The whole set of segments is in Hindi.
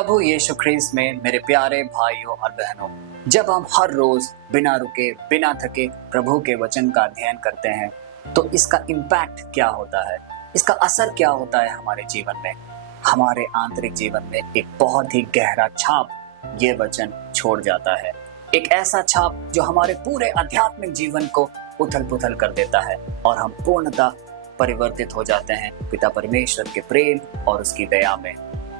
प्रभु यीशु ख्रीस्त में मेरे प्यारे भाइयों और बहनों, जब हम हर रोज बिना रुके बिना थके प्रभु के वचन का अध्ययन करते हैं तो इसका इम्पैक्ट क्या होता है, इसका असर क्या होता है हमारे जीवन में। हमारे आंतरिक जीवन में एक बहुत ही गहरा छाप ये वचन छोड़ जाता है, एक ऐसा छाप जो हमारे पूरे आध्यात्मिक जीवन को उथल पुथल कर देता है और हम पूर्णतः परिवर्तित हो जाते हैं पिता परमेश्वर के प्रेम और उसकी दया में।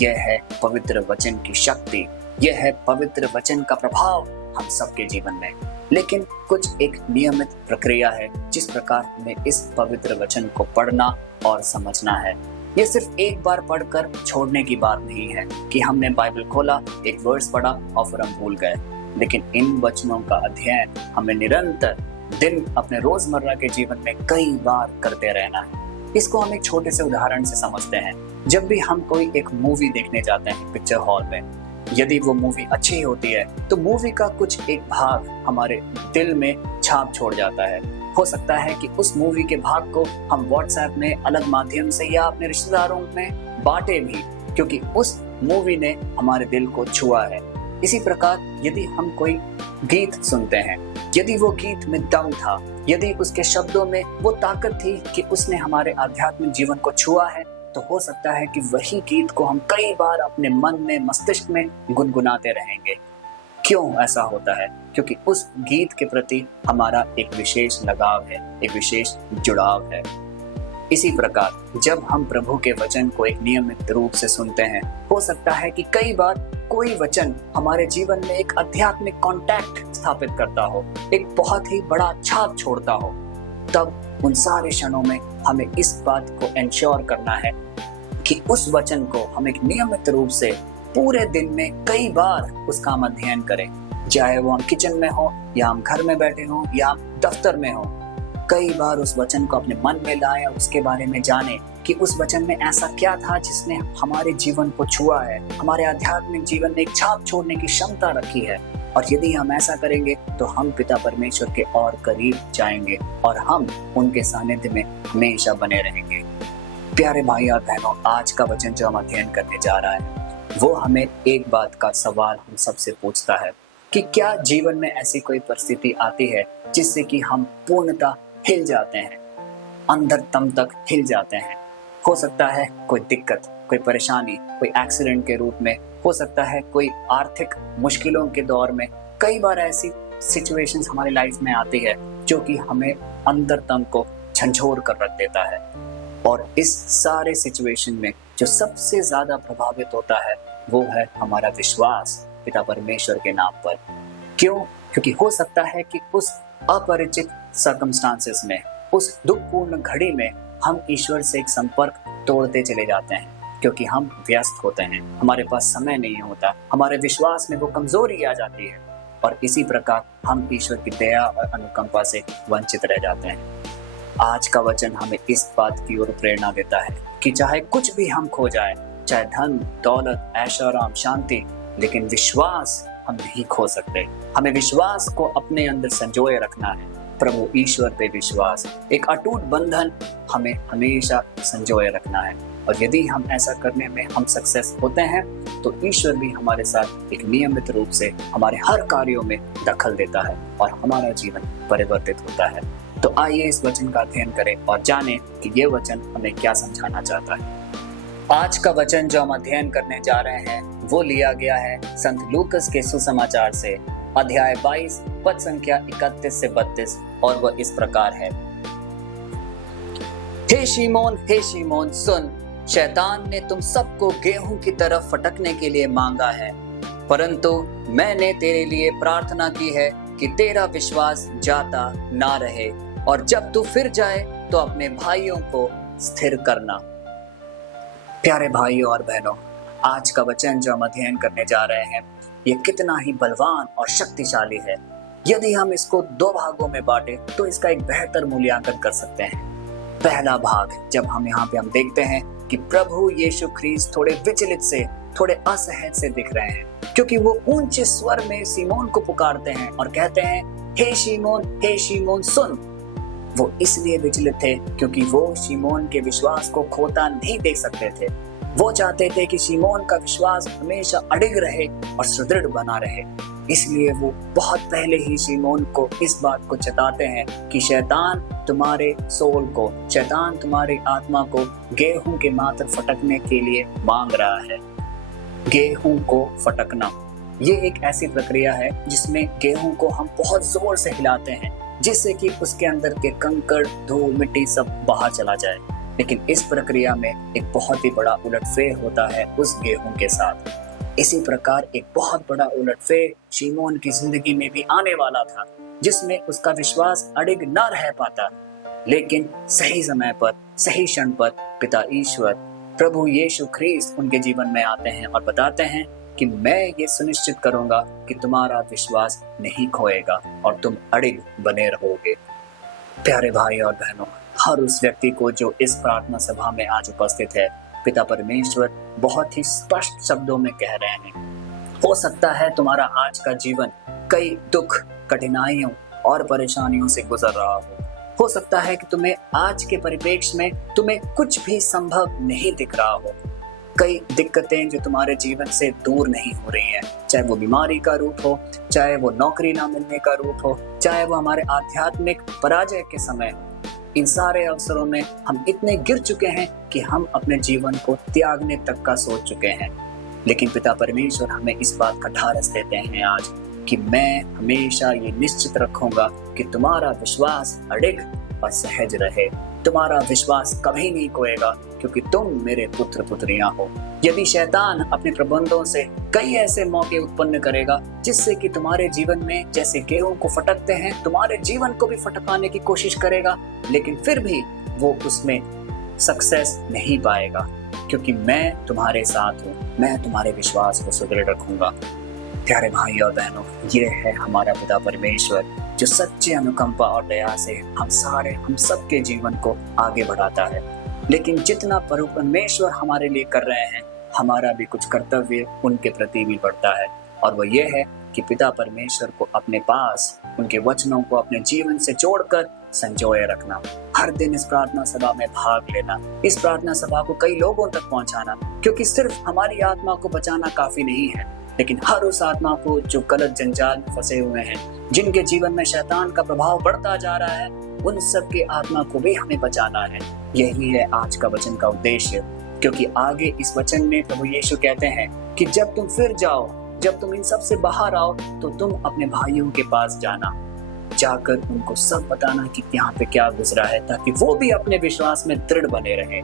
यह है पवित्र वचन की शक्ति, यह है पवित्र वचन का प्रभाव हम सबके जीवन में। लेकिन कुछ एक नियमित प्रक्रिया है जिस प्रकार हमें इस पवित्र वचन को पढ़ना और समझना है। ये सिर्फ एक बार पढ़कर छोड़ने की बात नहीं है कि हमने बाइबल खोला, एक वर्स पढ़ा और फिर हम भूल गए। लेकिन इन वचनों का अध्ययन हमें निरंतर दिन अपने रोजमर्रा के जीवन में कई बार करते रहना है। इसको हम एक छोटे से उदाहरण से समझते हैं। जब भी हम कोई एक मूवी देखने जाते हैं पिक्चर हॉल में, यदि वो मूवी अच्छी होती है तो मूवी का कुछ एक भाग हमारे दिल में छाप छोड़ जाता है। हो सकता है कि उस मूवी के भाग को हम व्हाट्सएप में अलग माध्यम से या अपने रिश्तेदारों में बांटे भी, क्योंकि उस मूवी ने हमारे दिल को छुआ है। इसी प्रकार यदि हम कोई गीत सुनते हैं, यदि वो गीत में दम था, यदि उसके शब्दों में वो ताकत थी कि उसने हमारे आध्यात्मिक जीवन को छुआ है, तो हो सकता है कि वही गीत को हम कई बार अपने मन में, मस्तिष्क में गुनगुनाते रहेंगे। क्यों ऐसा होता है? क्योंकि उस गीत के प्रति हमारा एक विशेष लगाव है, एक विशेष जुड़ाव है। इसी प्रकार जब हम प्रभु के वचन को एक नियमित रूप से सुनते हैं, हो सकता है कि कई बार कोई वचन हमारे जीवन में एक आध्यात्मिक कांटेक्ट स्थापित करता हो, एक बहुत ही बड़ा छाप छोड़ता हो। तब उन सारे क्षणों में हमें इस बात को एंश्योर करना है कि उस वचन को हम एक नियमित रूप से पूरे दिन में कई बार उसका हम अध्ययन करें, चाहे वो हम किचन में हो या हम घर में बैठे हो या हम दफ्तर में हो। कई बार उस वचन को अपने मन में लाएं और उसके बारे में जानें कि उस वचन में ऐसा क्या था जिसने हमारे जीवन को छुआ है, हमारे आध्यात्मिक जीवन में एक छाप छोड़ने की क्षमता रखी है। और यदि हम ऐसा करेंगे तो हम पिता परमेश्वर के और करीब जाएंगे और हम उनके सानिध्य में हमेशा बने रहेंगे। प्यारे भाई और बहनों, आज का वचन जो हम अध्ययन करने जा रहा है वो हमें एक बात का सवाल हम सबसे पूछता है कि क्या जीवन में ऐसी कोई परिस्थिति आती है जिससे कि हम पूर्णतः हिल जाते हैं, अंदर तम तक हिल जाते हैं। हो सकता है कोई दिक्कत, कोई परेशानी, कोई एक्सीडेंट के रूप में, हो सकता है कोई आर्थिक मुश्किलों के दौर में। कई बार ऐसी सिचुएशंस हमारी लाइफ में आती है जो कि हमें अंदर तम को झंझोर कर रख देता है। और इस सारे सिचुएशन में जो सबसे ज्यादा प्रभावित होता है वो है हमारा विश्वास पिता परमेश्वर के नाम पर। क्यों? क्योंकि हो सकता है कि उस अपरिचित सर्कमस्टांसेस में, उस दुखपूर्ण घड़ी में हम ईश्वर से एक संपर्क तोड़ते चले जाते हैं, क्योंकि हम व्यस्त होते हैं, हमारे पास समय नहीं होता, हमारे विश्वास में वो कमजोरी आ जाती है और इसी प्रकार हम ईश्वर की दया और अनुकंपा से वंचित रह जाते हैं। आज का वचन हमें इस बात की ओर प्रेरणा देता है कि चाहे कुछ भी हम खो जाए, चाहे धन, दौलत, ऐशोआराम, शांति, लेकिन विश्वास हम नहीं खो सकते। हमें विश्वास को अपने अंदर संजोए रखना है। प्रभु ईश्वर पे विश्वास, एक अटूट बंधन हमें हमेशा संजोए रखना है। और यदि हम ऐसा करने में हम सक्सेस होते हैं तो ईश्वर भी हमारे साथ एक नियमित रूप से हमारे हर कार्यों में दखल देता है और हमारा जीवन परिवर्तित होता है। तो आइए इस वचन का अध्ययन करें और जानें कि ये वचन हमें क्या समझाना चाहता है। आज का वचन जो हम अध्ययन करने जा रहे हैं वो लिया गया है संत लूकस के सुसमाचार से, अध्याय 22 पद संख्या 31 से 32, और वह इस प्रकार है। हे शिमोन सुन, शैतान ने तुम सबको गेहूं की तरफ फटकने के लिए मांगा है, परंतु मैंने तेरे लिए प्रार्थना की है कि तेरा विश्वास जाता ना रहे, और जब तू फिर जाए तो अपने भाइयों को स्थिर करना। प्यारे भाइयों और बहनों, आज का वचन जो हम अध्ययन करने जा रहे हैं ये कितना ही बलवान और शक्तिशाली है। यदि हम इसको दो भागों में बांटे तो इसका एक बेहतर मूल्यांकन कर सकते हैं। पहला भाग, जब हम यहाँ पे देखते हैं कि प्रभु यीशु ख्रीस्त थोड़े विचलित से, थोड़े असहज से दिख रहे हैं, क्योंकि वो ऊंचे स्वर में सिमोन को पुकारते हैं और कहते हैं, हे शिमोन सुन। वो इसलिए विचलित थे क्योंकि वो शिमोन के विश्वास को खोता नहीं देख सकते थे। वो चाहते थे कि शिमोन का विश्वास हमेशा अडिग रहे और सुदृढ़ बना रहे। इसलिए वो बहुत पहले ही शिमोन को इस बात को चेताते हैं कि शैतान तुम्हारे सोल को, शैतान तुम्हारी आत्मा को गेहूं के मात्र फटकने के लिए मांग रहा है। गेहूं को फटकना ये एक ऐसी प्रक्रिया है जिसमें गेहूं को हम बहुत जोर से हिलाते हैं जिससे कि उसके अंदर के कंकड़, धूल, मिट्टी सब बाहर चला जाए। लेकिन इस प्रक्रिया में एक बहुत ही बड़ा उलटफेर होता है उस गेहूं के साथ। इसी प्रकार एक बहुत बड़ा उलटफेर शिमोन की जिंदगी में भी आने वाला था, जिसमें उसका विश्वास अडिग न रह पाता। लेकिन सही समय पर, सही क्षण पर पिता ईश्वर, प्रभु यीशु ख्रीस्त उनके जीवन में आते हैं और बताते हैं कि मैं ये सुनिश्चित करूंगा कि तुम्हारा विश्वास नहीं खोएगा और तुम अडिग बने रहोगे। प्यारे भाई और बहनों, हर उस व्यक्ति को जो इस प्रार्थना सभा में आज उपस्थित है, पिता परमेश्वर बहुत ही स्पष्ट शब्दों में कह रहे हैं। हो सकता है तुम्हारा आज का जीवन कई दुख, कठिनाइयों और परेशानियों से गुजर रहा हो सकता है कि तुम्हें आज के परिप्रेक्ष्य में तुम्हें कुछ भी संभव नहीं दिख रहा हो। कई दिक्कतें जो तुम्हारे जीवन से दूर नहीं हो रही हैं, चाहे वो बीमारी का रूप हो, चाहे वो नौकरी ना मिलने का रूप हो, चाहे वो हमारे आध्यात्मिक पराजय के समय हो। इन सारे अवसरों में हम इतने गिर चुके हैं कि हम अपने जीवन को त्यागने तक का सोच चुके हैं। लेकिन पिता परमेश्वर हमें इस बात का ढारस देते हैं आज कि मैं हमेशा ये निश्चित रखूंगा कि तुम्हारा विश्वास अडिग और सहज रहे। तुम्हारा विश्वास कभी नहीं खोएगा क्योंकि तुम मेरे पुत्र पुत्रियां हो। यदि शैतान अपने प्रबंधों से कई ऐसे मौके उत्पन्न करेगा जिससे कि तुम्हारे जीवन में जैसे गेहूं को फटकते हैं, तुम्हारे जीवन को भी फटकाने की कोशिश करेगा, लेकिन फिर भी वो उसमें सक्सेस नहीं पाएगा क्योंकि मैं तुम्हारे साथ हूँ। मैं तुम्हारे विश्वास को सुदृढ़ रखूंगा। प्यारे भाई और बहनों, ये है हमारा पिता परमेश्वर जो सच्चे अनुकंपा और दया से हम सबके जीवन को आगे बढ़ाता है। लेकिन जितना परमेश्वर हमारे लिए कर रहे हैं, हमारा भी कुछ कर्तव्य उनके प्रति भी बढ़ता है, और वो ये है कि पिता परमेश्वर को अपने पास, उनके वचनों को अपने जीवन से जोड़कर संजोए रखना, हर दिन इस प्रार्थना सभा में भाग लेना, इस प्रार्थना सभा को कई लोगों तक पहुंचाना, क्योंकि सिर्फ हमारी आत्मा को बचाना काफी नहीं है, लेकिन हर उस आत्मा को जो गलत जंजाल में फंसे हुए हैं, जिनके जीवन में शैतान का प्रभाव बढ़ता जा रहा है, उन सब की आत्मा को भी हमें बचाना है। यही है आज का वचन का उद्देश्य, क्योंकि आगे इस वचन में प्रभु यीशु कहते हैं कि जब तुम फिर जाओ, जब तुम इन सब से बाहर आओ, तो तुम अपने भाइयों के पास जाना, जाकर उनको सब बताना कि यहाँ पे क्या गुजरा है, ताकि वो भी अपने विश्वास में दृढ़ बने रहे।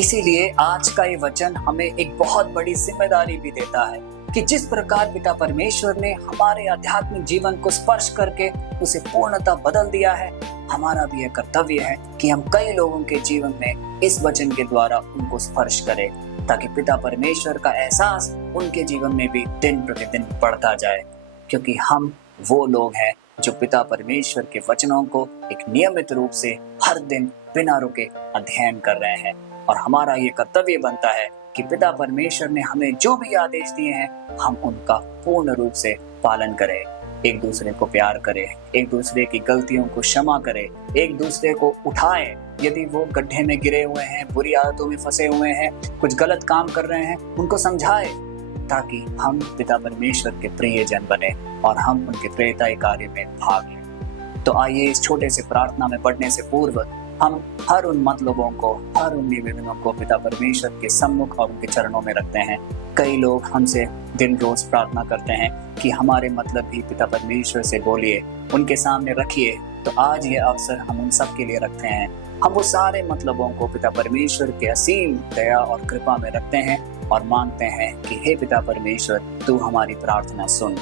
इसीलिए आज का ये वचन हमें एक बहुत बड़ी जिम्मेदारी भी देता है कि जिस प्रकार पिता परमेश्वर ने हमारे आध्यात्मिक जीवन को स्पर्श करके उसे पूर्णतः बदल दिया है, हमारा भी यह कर्तव्य है कि हम कई लोगों के जीवन में इस वचन के द्वारा उनको स्पर्श करें, ताकि पिता परमेश्वर का एहसास उनके जीवन में भी दिन प्रतिदिन बढ़ता जाए। क्योंकि हम वो लोग हैं जो पिता परमेश्वर के वचनों को एक नियमित रूप से हर दिन बिना रुके अध्ययन कर रहे हैं, और हमारा ये कर्तव्य बनता है कि पिता परमेश्वर ने हमें जो भी आदेश दिए हैं, हम उनका पूर्ण रूप से पालन करें, एक दूसरे को प्यार करें, एक दूसरे की गलतियों को क्षमा करें, एक दूसरे को उठाएं, यदि वो गड्ढे में गिरे हुए हैं, बुरी आदतों में फंसे हुए हैं, कुछ गलत काम कर रहे हैं, उनको समझाएं, ताकि हम पिता परमेश्वर के प्रिय जन बने और हम उनके प्रेरिताई कार्य में भाग लें। तो आइए इस छोटे से प्रार्थना में बढ़ने से पूर्व हम हर उन मतलबों को, हर उन निवेदनों को पिता परमेश्वर के सम्मुख और उनके चरणों में रखते हैं। कई लोग हमसे दिन रोज प्रार्थना करते हैं कि हमारे मतलब भी पिता परमेश्वर से बोलिए, उनके सामने रखिए। तो आज ये अवसर हम उन सब के लिए रखते हैं। हम वो सारे मतलबों को पिता परमेश्वर के असीम दया और कृपा में रखते हैं और मांगते हैं कि हे पिता परमेश्वर, तू हमारी प्रार्थना सुन।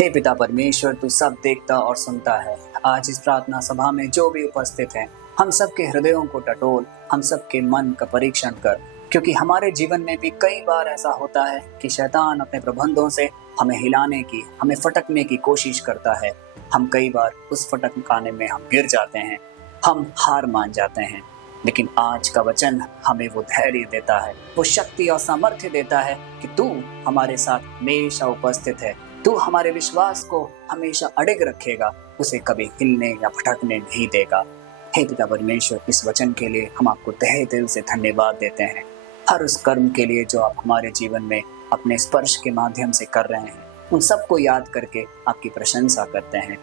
हे पिता परमेश्वर, तू सब देखता और सुनता है। आज इस प्रार्थना सभा में जो भी उपस्थित हैं, हम सबके हृदयों को टटोल, हम सबके मन का परीक्षण कर, क्योंकि हमारे जीवन में भी कई बार ऐसा होता है कि शैतान अपने प्रबंधों से हमें हिलाने की, हमें फटकने की कोशिश करता है। हम कई बार उस फटकाने में हम गिर जाते हैं, हम हार मान जाते हैं। लेकिन आज का वचन हमें वो धैर्य देता है, वो शक्ति और सामर्थ्य देता है कि तू हमारे साथ हमेशा उपस्थित है, तू हमारे विश्वास को हमेशा अडिग रखेगा, उसे कभी हिलने या भटकने नहीं देगा। हे पिता परमेश्वर, इस वचन के लिए हम आपको तहे दिल से धन्यवाद देते हैं। हर उस कर्म के लिए जो आप हमारे जीवन में अपने स्पर्श के माध्यम से कर रहे हैं, उन सबको याद करके आपकी प्रशंसा करते हैं।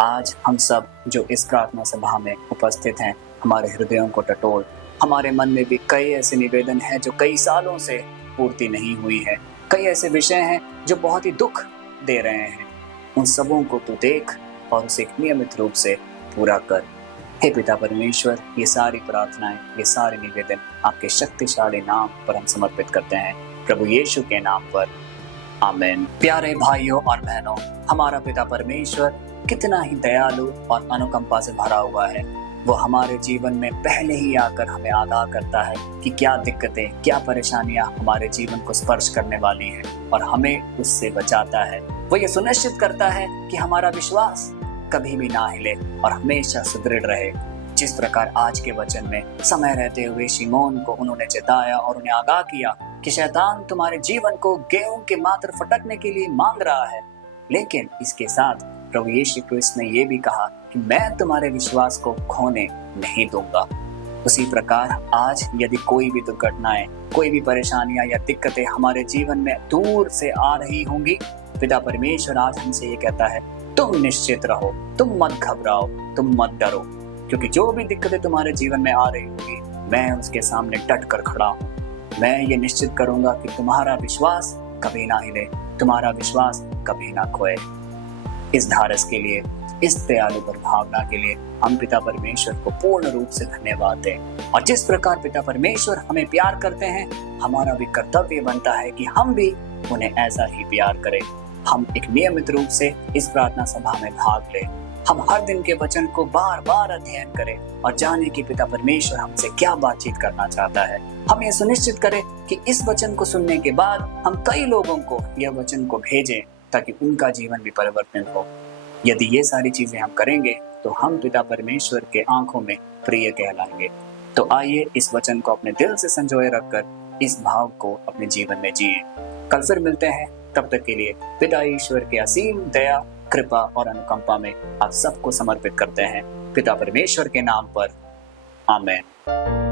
आज हम सब जो इस प्रार्थना सभा में उपस्थित हैं, हमारे हृदयों को टटोल। हमारे मन में भी कई ऐसे निवेदन हैं जो कई सालों से पूर्ति नहीं हुई है, कई ऐसे विषय हैं जो बहुत ही दुख दे रहे हैं। उन सबों को तू देख और उसे नियमित रूप से पूरा कर। हे पिता परमेश्वर, ये सारी प्रार्थनाएं, ये सारे निवेदन आपके शक्तिशाली नाम पर हम समर्पित करते हैं, प्रभु यीशु के नाम पर, आमीन। प्यारे भाइयों और बहनों, हमारा पिता परमेश्वर कितना ही दयालु और अनुकंपा से भरा हुआ है। वो हमारे जीवन में पहले ही आकर हमें आगाह करता है कि क्या दिक्कतें, क्या परेशानियां हमारे जीवन को स्पर्श करने वाली हैं, और हमें उससे बचाता है। वो ये सुनिश्चित करता है कि हमारा विश्वास कभी भी ना हिले और हमेशा सुदृढ़ रहे। जिस प्रकार आज के वचन में समय रहते हुए शिमोन को उन्होंने चेताया और उन्हें आगाह किया कि शैतान तुम्हारे जीवन को गेहूं के मात्र फटकने के लिए मांग रहा है, लेकिन इसके साथ प्रभु यीशु क्रिस्त ने यह भी कहा कि मैं तुम्हारे विश्वास को खोने नहीं दूंगा। उसी प्रकार आज यदि कोई भी दुर्घटनाएं, कोई भी परेशानियां या दिक्कतें हमारे जीवन में दूर से आ रही होंगी, पिता परमेश्वर आज हमसे ये कहता है, तुम निश्चित रहो, तुम मत घबराओ, तुम मत डरो, क्योंकि जो भी दिक्कतें तुम्हारे जीवन में आ रही होगी, मैं उसके सामने डट कर खड़ा हूँ। मैं ये निश्चित करूंगा कि तुम्हारा विश्वास कभी ना हिले, तुम्हारा विश्वास कभी ना खोए। इस धारस के लिए, इस दयालु भावना के लिए हम पिता परमेश्वर को पूर्ण रूप से धन्यवाद दें। और जिस प्रकार पिता परमेश्वर हमें प्यार करते हैं, हमारा भी कर्तव्य बनता है कि हम भी उन्हें ऐसा ही प्यार करें। हम एक नियमित रूप से इस प्रार्थना सभा में भाग लें। हम हर दिन के वचन को बार बार अध्ययन करें और जाने कि पिता परमेश्वर हमसे क्या बातचीत करना चाहता है। हम ये सुनिश्चित करें कि इस वचन को सुनने के बाद हम कई लोगों को यह वचन को भेजें, ताकि उनका जीवन भी परिवर्तित हो। यदि ये सारी चीजें हम करेंगे तो हम पिता परमेश्वर के आंखों में प्रिय कहलाएंगे। तो आइए इस वचन को अपने दिल से संजोए रखकर इस भाव को अपने जीवन में जिए। कल फिर मिलते हैं, तब तक के लिए पिता ईश्वर के असीम दया, कृपा और अनुकंपा में आप सबको समर्पित करते हैं, पिता परमेश्वर के नाम पर, आमीन।